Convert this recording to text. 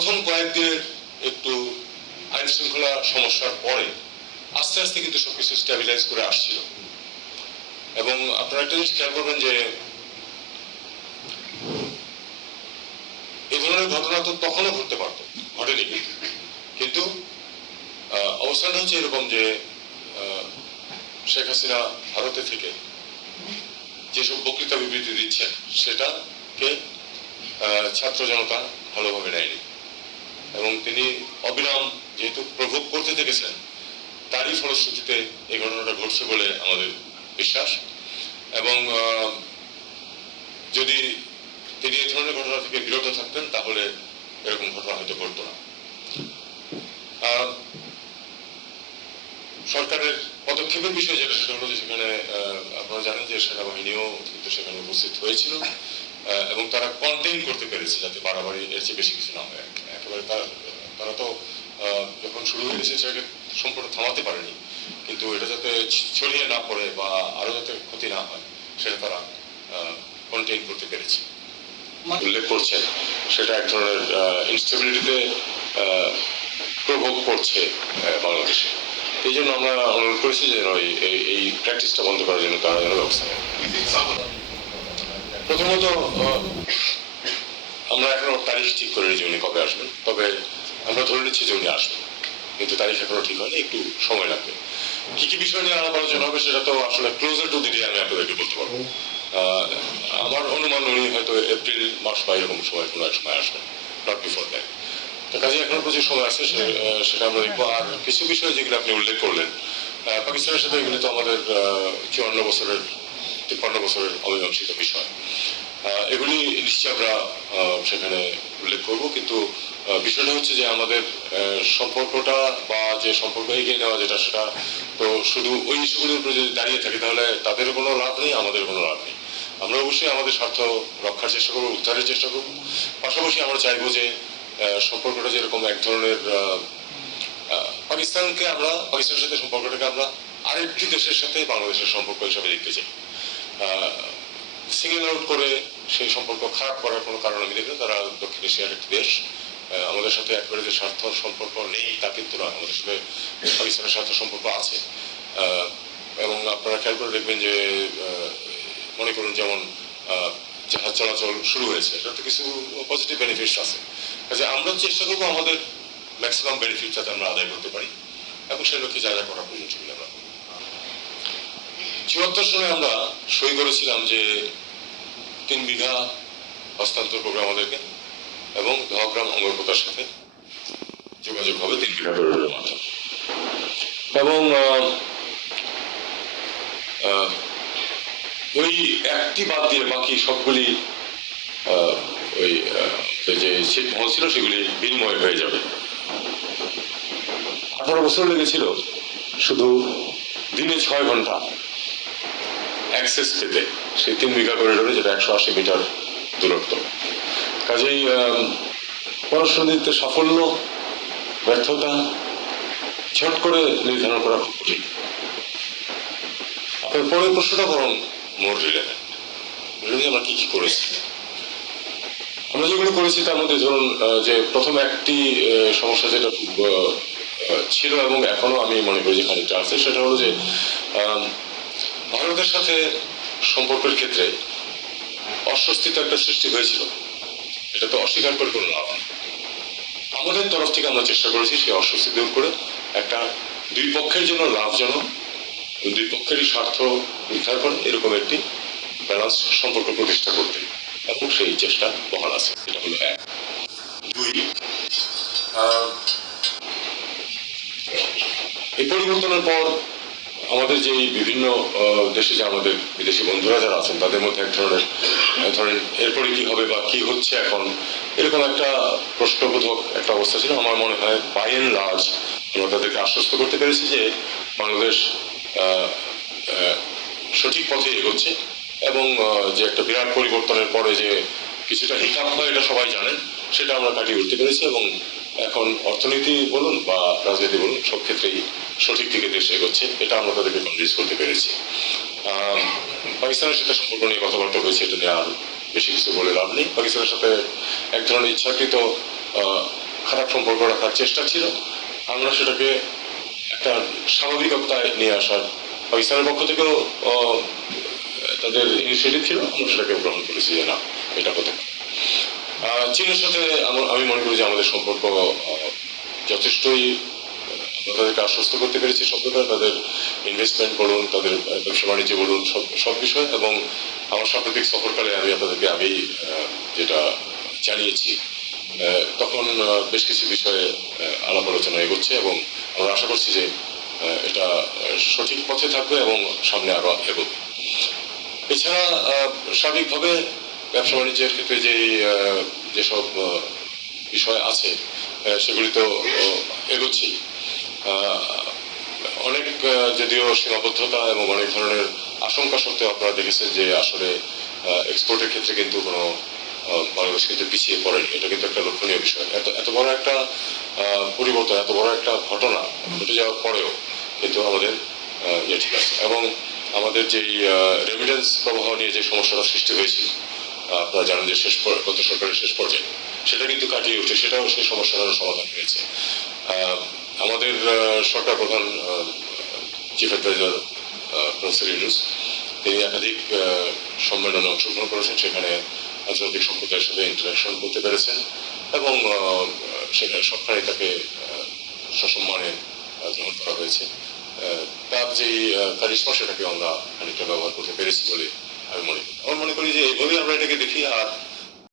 প্রথম কয়েকদিনের একটু আইন শৃঙ্খলা সমস্যার পরে আস্তে আস্তে কিন্তু সবকিছু স্টেবিলাইজ করে আসছিল। এবং আপনারা একটা জিনিস খেয়াল করবেন যে এই ধরনের ঘটনা তো তখনও ঘটতে পারত, ঘটেনি কিন্তু অবস্থানটা হচ্ছে এরকম যে শেখ হাসিনা ভারতে থেকে যেসব বক্তৃতা বিবৃতি দিচ্ছেন সেটাকে ছাত্র জনতা ভালোভাবে নেয়নি এবং তিনি অবিরাম যেহেতু প্রভোগ করতে থেকেছেন তারই ফলশ্রুতিতে এই ঘটনাটা ঘটছে বলে আমাদের বিশ্বাস। এবং যদি তিনি এই ধরনের ঘটনা থেকে বিরত থাকতেন তাহলে এরকম ঘটনা হয়তো ঘটতো না। সরকারের পদক্ষেপের বিষয় যেটা সেটা হলো যে সেখানে আপনারা জানেন যে সেনাবাহিনীও কিন্তু সেখানে উপস্থিত হয়েছিল এবং তারা কন্টেইন করতে পেরেছে যাতে বাড়াবাড়ি এর চেয়ে বেশি কিছু না হয়। একেবারে তারা তো যখন শুরু হয়েছে সেটাকে সম্পূর্ণ থামাতে পারেনি, কিন্তু এটা যাতে ছড়িয়ে না পড়ে বা আরো যাতে ক্ষতি না হয় সেটা তারা কন্টেইন করতে পেরেছে। উল্লেখ করছেন সেটা এক ধরনের ইনস্টেবিলিটিতে প্রভোগ করছে বাংলাদেশে। এই জন্য আমরা অনুরোধ করেছি যে এই প্র্যাকটিসটা বন্ধ করার জন্য তারা যেন ব্যবস্থা নেয়। প্রথমত আমরা এখনো তারিখ ঠিক করিনি যে উনি কবে আসবেন, তবে আমরা ধরে নিচ্ছি যে উনি আসবেন, কিন্তু তারিখ এখনো ঠিক হয়নি, একটু সময় লাগবে। কি কি বিষয় নিয়ে আলাপ আলোচনা হবে সেটা তো আসলে ক্লোজার টু দি ডে আমি আপনাদেরকে বলতে পারবো। আমার অনুমান উনি হয়তো এপ্রিল মাস বা এরকম সময় কোনো এক সময় আসবেন, নট বিফোর দ্যাট। তো কাজে এখনো প্রচুর সময় আছে, সেটা আমরা দেখবো। আর কিছু বিষয় যেগুলো আপনি উল্লেখ করলেন, পাকিস্তানের সাথে এগুলো তো আমাদের 54 বছরের 53 বছরের অমীমাংসিত বিষয়, এগুলি নিশ্চয়ই আমরা সেখানে উল্লেখ করবো। কিন্তু বিষয়টা হচ্ছে যে আমাদের সম্পর্কটা বা যে সম্পর্ক এগিয়ে নেওয়া যেটা, সেটা তো শুধু ওই ইস্যুগুলির উপরে যদি দাঁড়িয়ে থাকে তাহলে তাদের কোনো লাভ নেই, আমাদের কোনো লাভ নেই। আমরা অবশ্যই আমাদের স্বার্থ রক্ষার চেষ্টা করবো, উদ্ধারের চেষ্টা করবো। পাশাপাশি আমরা চাইবো যে সম্পর্কটা যেরকম এক ধরনের পাকিস্তানের সাথে সম্পর্কটাকে আমরা আরেকটি দেশের সাথে বাংলাদেশের সম্পর্ক হিসাবে দেখতে চাই। সিঙ্গেল আউট করে সেই সম্পর্ক খারাপ করার কোনো কারণ আমি দেখি না। তারা দক্ষিণ এশিয়ার একটি দেশ, আমাদের সাথে একবারে যে স্বার্থ সম্পর্ক নেই তা কিন্তু নয়, আমাদের সাথে পাকিস্তানের স্বার্থ সম্পর্ক আছে। এবং আপনারা খেয়াল করে দেখবেন যে মনে করুন যেমন জাহাজ চলাচল শুরু হয়েছে, এটাতে কিছু পজিটিভ বেনিফিটস আছে। কাজে আমরা চেষ্টা করবো আমাদের ম্যাক্সিমাম বেনিফিট যাতে আমরা আদায় করতে পারি এবং সেই লক্ষ্যে যা যা করা প্রয়োজন সেগুলো আমরা 74 সালে আমরা সই করেছিলাম যে 3 বিঘা হস্তান্তর করবে আমাদেরকে এবং দহগ্রাম অঙ্গরপোতার সাথে যোগাযোগ হবে 3 বিঘা করিডোরের মাধ্যমে। এবং ওই একটি বাদ দিয়ে বাকি সবগুলি ওই যে ছিটমহল ছিল সেগুলি বিনিময় হয়ে যাবে। 18 বছর লেগেছিল শুধু দিনে 6 ঘন্টা অ্যাক্সেস পেতে সেই 3 বিঘা করিডোরে, যেটা 180 মিটার দূরত্ব। কাজেই পররাষ্ট্রনীতিতে সাফল্য ব্যর্থতা ঝট করে নির্ধারণ করা খুব কঠিন। আপনার পরের প্রশ্নটা বরং মোর রিলেভেন্ট, আমরা কি কি করেছি। আমরা যেগুলো করেছি তার মধ্যে ধরুন যে প্রথম একটি সমস্যা যেটা খুব ছিল এবং এখনো আমি মনে করি যে খানিকটা আছে, সেটা হলো যে ভারতের সাথে সম্পর্কের ক্ষেত্রে অস্বস্তিতে একটা সৃষ্টি হয়েছিল, এটা তো অস্বীকার করে কোনো লাভ নেই। আমাদের তরফ থেকে আমরা চেষ্টা করেছি সেই অস্বস্তি দূর করে একটা দুই পক্ষের জন্য লাভজনক, দুই পক্ষেরই স্বার্থ উদ্ধার করে এরকম একটি ব্যালান্স সম্পর্ক প্রতিষ্ঠা করতে, এবং সেই চেষ্টা বহাল আছে। এটা হলো 1। 2, এই পরিবর্তনের পর আমাদের যে বিভিন্ন দেশে যে আমাদের বিদেশি বন্ধুরা যারা আছেন তাদের মধ্যে এক ধরনের এরপরে কি হবে বা কি হচ্ছে এখন, এরকম একটা প্রশ্নবোধক একটা অবস্থা ছিল। আমার মনে হয় বাই এন্ড লার্জ আমরা তাদেরকে আশ্বস্ত করতে পেরেছি যে বাংলাদেশ সঠিক পথে এগোচ্ছে এবং যে একটা বিরাট পরিবর্তনের পরে যে কিছুটা হিকাপ হয় এটা সবাই জানেন, সেটা আমরা কাটিয়ে উঠতে পেরেছি এবং এখন অর্থনীতি বলুন বা রাজনীতি বলুন সব ক্ষেত্রেই সঠিক দিকে দেশ এগোচ্ছে, এটা আমরা তাদেরকে কনভিন্স করতে পেরেছি। পাকিস্তানের সাথে সম্পর্ক নিয়ে কথাবার্তা হয়েছে, এটা নিয়ে আর বেশি কিছু বলে লাভ নেই। পাকিস্তানের সাথে এক ধরনের ইচ্ছাকৃত খারাপ সম্পর্ক রাখার চেষ্টা ছিল। আমরা সেটাকে একটা স্বাভাবিকতায় নিয়ে আসার পাকিস্তানের পক্ষ থেকেও তাদের ইনিশিয়েটিভ ছিল, আমরা সেটাকে গ্রহণ করেছি যে না, এটা হতে পারে। চীনের সাথে আমি মনে করি যে আমাদের সম্পর্ক যথেষ্টই আমরা তাদেরকে আশ্বস্ত করতে পেরেছি সব ব্যাপারে, তাদের ইনভেস্টমেন্ট বলুন, তাদের ব্যবসা বাণিজ্য বলুন, সব বিষয়। এবং আমার সাম্প্রতিক সফরকালে আমি আপনাদেরকে আগেই যেটা জানিয়েছি, তখন বেশ কিছু বিষয়ে আলাপ আলোচনা এগোচ্ছে এবং আমরা আশা করছি যে এটা সঠিক পথে থাকবে এবং সামনে আরো এগোবে। এছাড়া স্বাভাবিকভাবে ব্যবসা বাণিজ্যের ক্ষেত্রে যেসব বিষয় আছে সেগুলি তো এগোচ্ছি। অনেক যদিও সীমাবদ্ধতা এবং অনেক ধরনের আশঙ্কা সত্ত্বেও আপনারা দেখেছেন যে আসলে এক্সপোর্টের ক্ষেত্রে কিন্তু কোনো বাংলাদেশ কিন্তু পিছিয়ে পড়েনি। এটা কিন্তু একটা লক্ষণীয় বিষয়। এত বড় একটা পরিবর্তন, এত বড় একটা ঘটনা ঘটে যাওয়ার পরেও কিন্তু আমাদের ঠিক আছে। এবং আমাদের যেই রেমিটেন্স প্রবাহ নিয়ে যে সমস্যাটা সৃষ্টি হয়েছিল, আপনারা জানেন যে গত সরকারের শেষ পর্যায়ে সেটা কিন্তু কাটিয়ে উঠে সেটাও সেই সমস্যার সমাধান হয়েছে। আমাদের সরকার প্রধান চিফ অ্যাডভাইজার প্রফেসর ইউনূস, তিনি একাধিক সম্মেলনে অংশগ্রহণ করেছেন, সেখানে আন্তর্জাতিক সম্প্রদায়ের সাথে ইন্টারাকশন করতে পেরেছেন এবং সেখানে সবখানে তাকে সসম্মানে গ্রহণ করা হয়েছে। তার যেই কারিশমা সেটাকে আমরা খানিকটা ব্যবহার করতে পেরেছি বলে আমি মনে করি। যে এইভাবেই আমরা এটাকে দেখি। আর